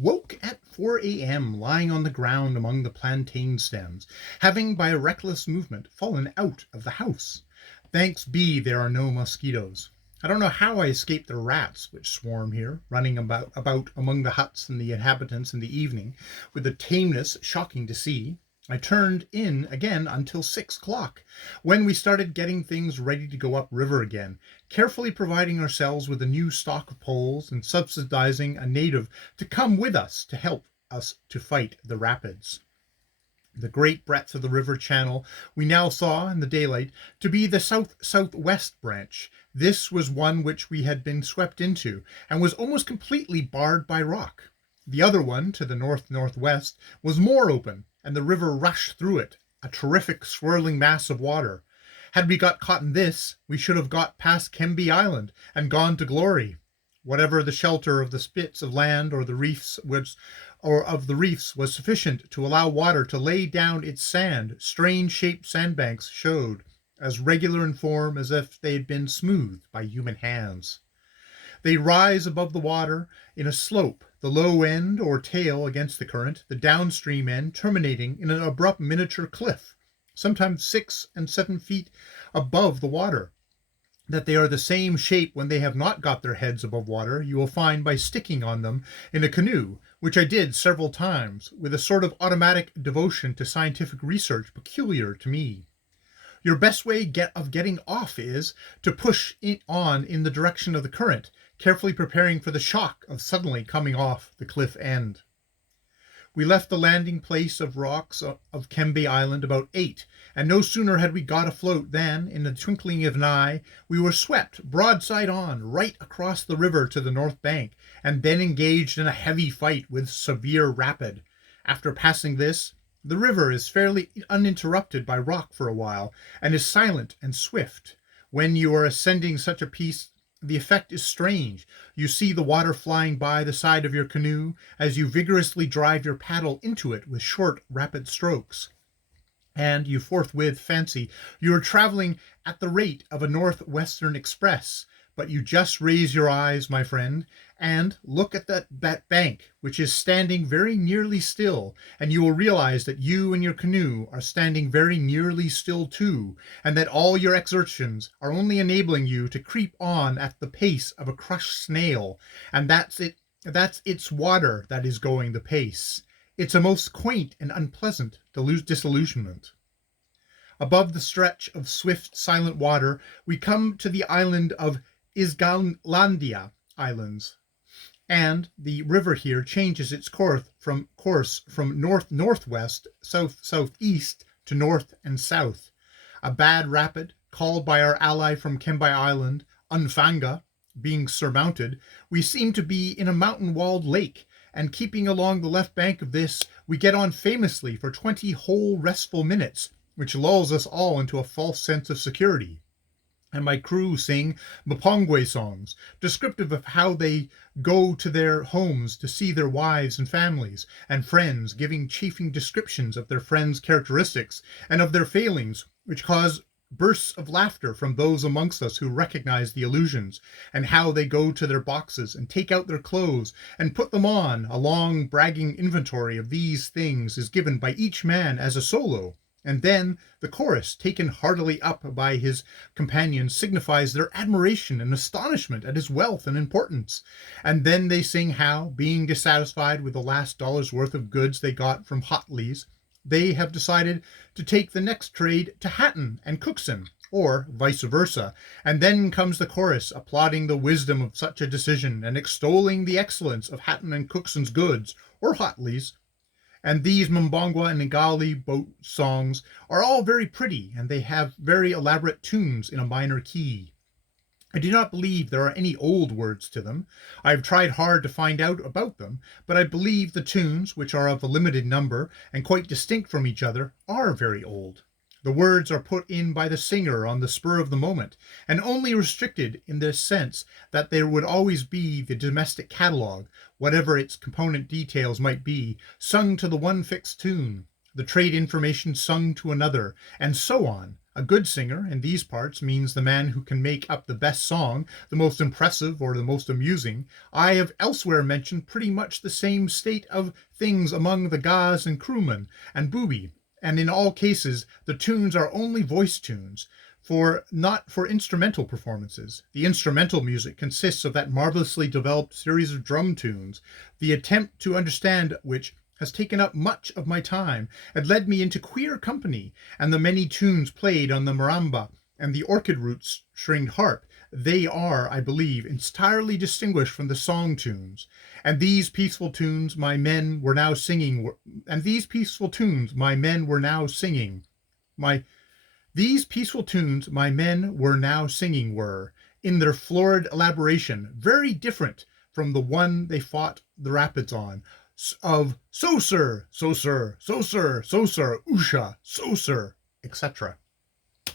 Woke at 4 a.m., lying on the ground among the plantain stems, having by a reckless movement fallen out of the house. Thanks be there are no mosquitoes. I don't know how I escaped the rats which swarm here, running about among the huts and the inhabitants in the evening, with a tameness shocking to see. I turned in again until 6 o'clock, when we started getting things ready to go up river again, carefully providing ourselves with a new stock of poles and subsidizing a native to come with us to help us to fight the rapids. The great breadth of the river channel we now saw in the daylight to be the south-southwest branch. This was one which we had been swept into, and was almost completely barred by rock. The other one, to the north-northwest, was more open, and the river rushed through it, a terrific swirling mass of water. Had we got caught in this, we should have got past Kemby Island and gone to glory. Whatever the shelter of the spits of land or of the reefs was sufficient to allow water to lay down its sand, strange-shaped sandbanks showed, as regular in form as if they had been smoothed by human hands. They rise above the water in a slope, the low end or tail against the current, the downstream end terminating in an abrupt miniature cliff, sometimes 6 and 7 feet above the water. That they are the same shape when they have not got their heads above water, you will find by sticking on them in a canoe, which I did several times, with a sort of automatic devotion to scientific research peculiar to me. Your best way of getting off is to push it on in the direction of the current, carefully preparing for the shock of suddenly coming off the cliff end. We left the landing place of rocks of Kembe Island about 8, and no sooner had we got afloat than, in the twinkling of an eye, we were swept broadside on, right across the river to the north bank, and then engaged in a heavy fight with severe rapid. After passing this, the river is fairly uninterrupted by rock for a while, and is silent and swift. When you are ascending such a piece, the effect is strange. You see the water flying by the side of your canoe as you vigorously drive your paddle into it with short, rapid strokes. And you forthwith fancy you are traveling at the rate of a northwestern express. But you just raise your eyes, my friend, and look at that bank, which is standing very nearly still, and you will realize that you and your canoe are standing very nearly still too, and that all your exertions are only enabling you to creep on at the pace of a crushed snail, and that's its water that is going the pace. It's a most quaint and unpleasant disillusionment. Above the stretch of swift, silent water, we come to the island of Islandia Islands, and the river here changes its course from north-northwest, south-southeast to north and south. A bad rapid, called by our ally from Kembai Island, Unfanga, being surmounted, we seem to be in a mountain-walled lake, and keeping along the left bank of this, we get on famously for 20 whole restful minutes, which lulls us all into a false sense of security. And my crew sing Mpongwe songs, descriptive of how they go to their homes to see their wives and families and friends, giving chafing descriptions of their friends' characteristics and of their failings, which cause bursts of laughter from those amongst us who recognize the allusions, and how they go to their boxes and take out their clothes and put them on. A long bragging inventory of these things is given by each man as a solo, and then the chorus, taken heartily up by his companions, signifies their admiration and astonishment at his wealth and importance. And then they sing how, being dissatisfied with the last dollar's worth of goods they got from Hotley's, they have decided to take the next trade to Hatton and Cookson, or vice versa. And then comes the chorus, applauding the wisdom of such a decision and extolling the excellence of Hatton and Cookson's goods, or Hotley's. And these Mbongwa and Ngali boat songs are all very pretty, and they have very elaborate tunes in a minor key. I do not believe there are any old words to them. I have tried hard to find out about them, but I believe the tunes, which are of a limited number and quite distinct from each other, are very old. The words are put in by the singer on the spur of the moment, and only restricted in this sense that there would always be the domestic catalogue, whatever its component details might be, sung to the one fixed tune, the trade information sung to another, and so on, A good singer in these parts means the man who can make up the best song, the most impressive or the most amusing. I have elsewhere mentioned pretty much the same state of things among the Gaz and crewmen and booby, and in all cases the tunes are only voice tunes, for not for instrumental performances. The instrumental music consists of that marvelously developed series of drum tunes, the attempt to understand which has taken up much of my time and led me into queer company, and the many tunes played on the maramba and the orchid-root stringed harp. They are, I believe, entirely distinguished from the song tunes. And these peaceful tunes my men were now singing. And these peaceful tunes my men were now singing. These peaceful tunes my men were now singing were, in their florid elaboration, very different from the one they fought the rapids on, of so sir, so sir, so sir, so sir, usha, so sir, etc.